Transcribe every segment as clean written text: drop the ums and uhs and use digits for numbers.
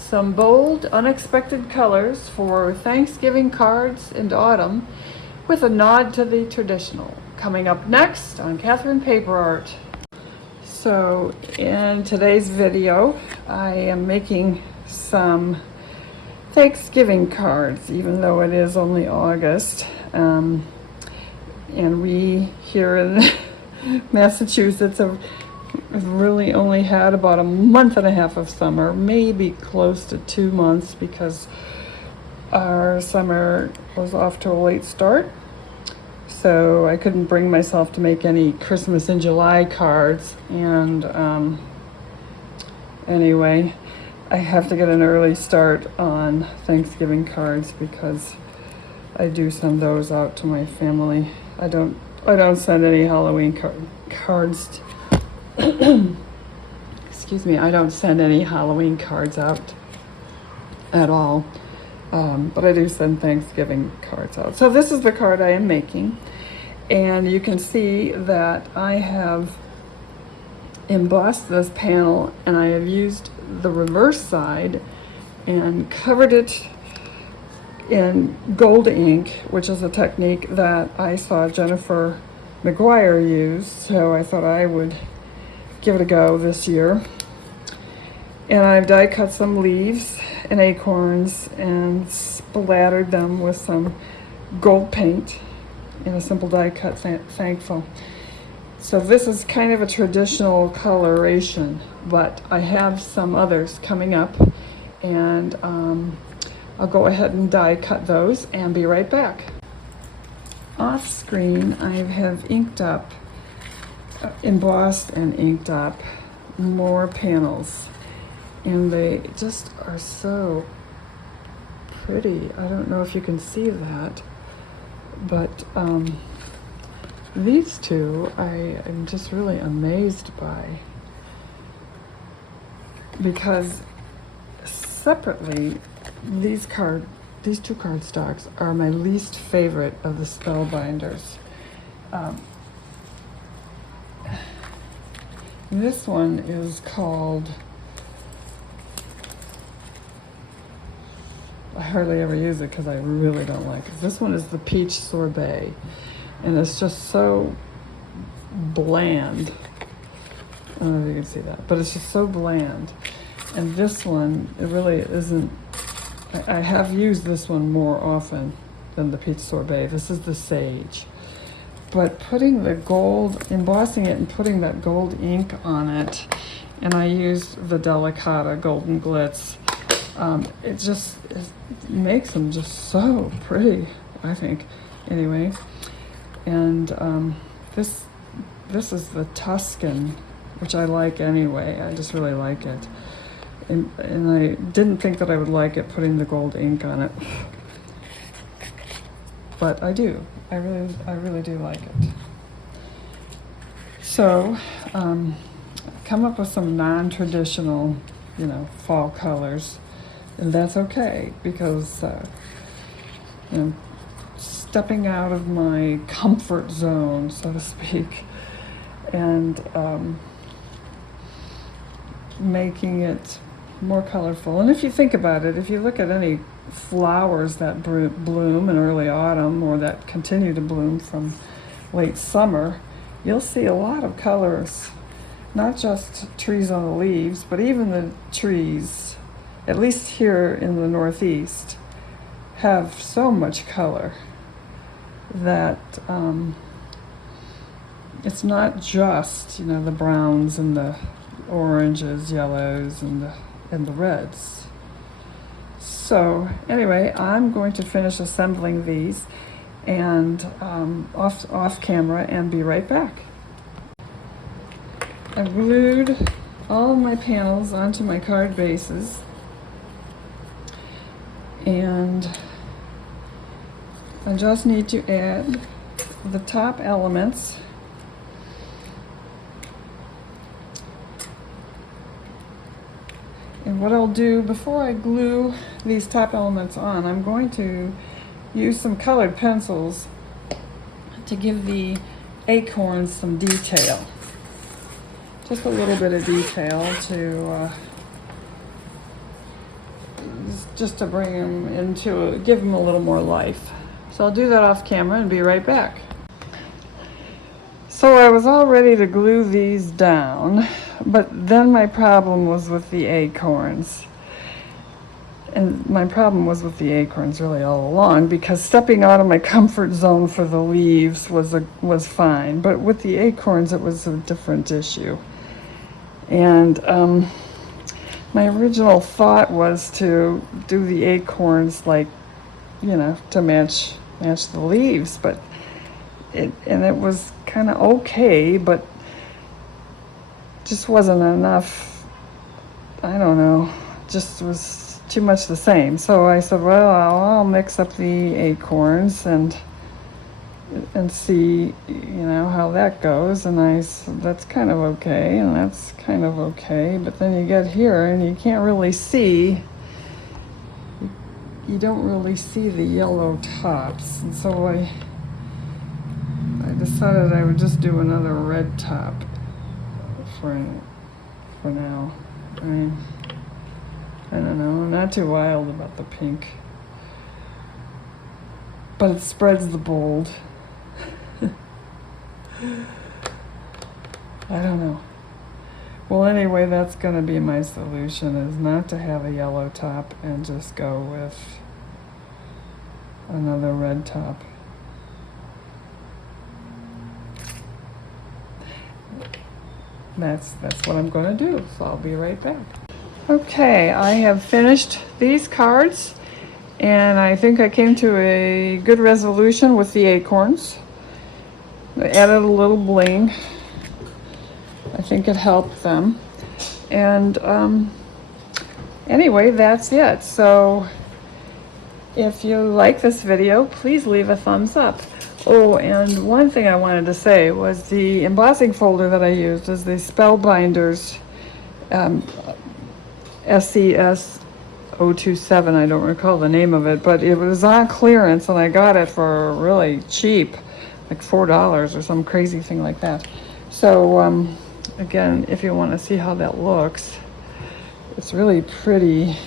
some bold, unexpected colors for Thanksgiving cards in autumn with a nod to the traditional. Coming up next on Catherine Paper Art. So in today's video, I am making some Thanksgiving cards, even though it is only August. And we here in Massachusetts have really only had about a month and a half of summer, maybe close to 2 months, because our summer was off to a late start. So I couldn't bring myself to make any Christmas in July cards. And anyway, I have to get an early start on Thanksgiving cards because I do send those out to my family. I don't send any Halloween cards. Excuse me, I don't send any Halloween cards out at all. But I do send Thanksgiving cards out. So this is the card I am making. And you can see that I have embossed this panel, and I have used the reverse side and covered it in gold ink, which is a technique that I saw Jennifer McGuire use. So I thought I would give it a go this year. And I've die cut some leaves and acorns and splattered them with some gold paint in a simple die cut, thankful. So this is kind of a traditional coloration, but I have some others coming up, and I'll go ahead and die cut those and be right back. Off screen, I have inked up, embossed and inked up more panels. And they just are so pretty. I don't know if you can see that, but these two I am just really amazed by, because separately these two cardstocks are my least favorite of the Spellbinders. This one is called, I hardly ever use it because I really don't like it. This one is the peach sorbet, and it's just so bland. I don't know if you can see that, but it's just so bland. And this one, it really isn't. I have used this one more often than the peach sorbet. This is the sage. But putting the gold, embossing it and putting that gold ink on it, and I used the Delicata Golden Glitz. It makes them just so pretty, I think, anyway. And this is the Tuscan, which I like anyway. I just really like it. And I didn't think that I would like it putting the gold ink on it. But I do. I really do like it. So, come up with some non-traditional, fall colors. And that's okay, because stepping out of my comfort zone, so to speak, and making it more colorful. And if you think about it, if you look at any flowers that bloom in early autumn or that continue to bloom from late summer, you'll see a lot of colors, not just trees on the leaves, but even the trees, at least here in the Northeast, have so much color that it's not just, the browns and the oranges, yellows, and the reds. So anyway, I'm going to finish assembling these and off camera and be right back. I've glued all of my panels onto my card bases, and I just need to add the top elements. And what I'll do before I glue these top elements on, I'm going to use some colored pencils to give the acorns some detail. Just a little bit of detail to just to bring them into, give them a little more life. So I'll do that off camera and be right back. So I was all ready to glue these down, but then my problem was with the acorns. And my problem was with the acorns really all along, because stepping out of my comfort zone for the leaves was fine, but with the acorns it was a different issue. And my original thought was to do the acorns like, you know, to match the leaves, but it was kind of okay, but just wasn't enough. I don't know, just was too much the same. So I said, well, I'll mix up the acorns and see, you know, how that goes. And I said, that's kind of okay, and that's kind of okay. But then you get here and you can't really see, you don't really see the yellow tops. And so I decided I would just do another red top for now. I mean, I don't know, I'm not too wild about the pink, but it spreads the bold. I don't know. Well, anyway, that's going to be my solution, is not to have a yellow top and just go with another red top. That's what I'm going to do, so I'll be right back. Okay, I have finished these cards, and I think I came to a good resolution with the acorns. I added a little bling. I think it helped them. And anyway, that's it. So if you like this video, please leave a thumbs up. Oh, and one thing I wanted to say was the embossing folder that I used is the Spellbinders SCS 027. I don't recall the name of it, but it was on clearance and I got it for really cheap, like $4 or some crazy thing like that. So again, if you want to see how that looks, it's really pretty.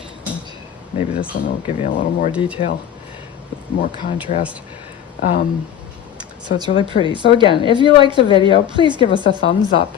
Maybe this one will give you a little more detail, more contrast. So it's really pretty. So again, if you like the video, please give us a thumbs up.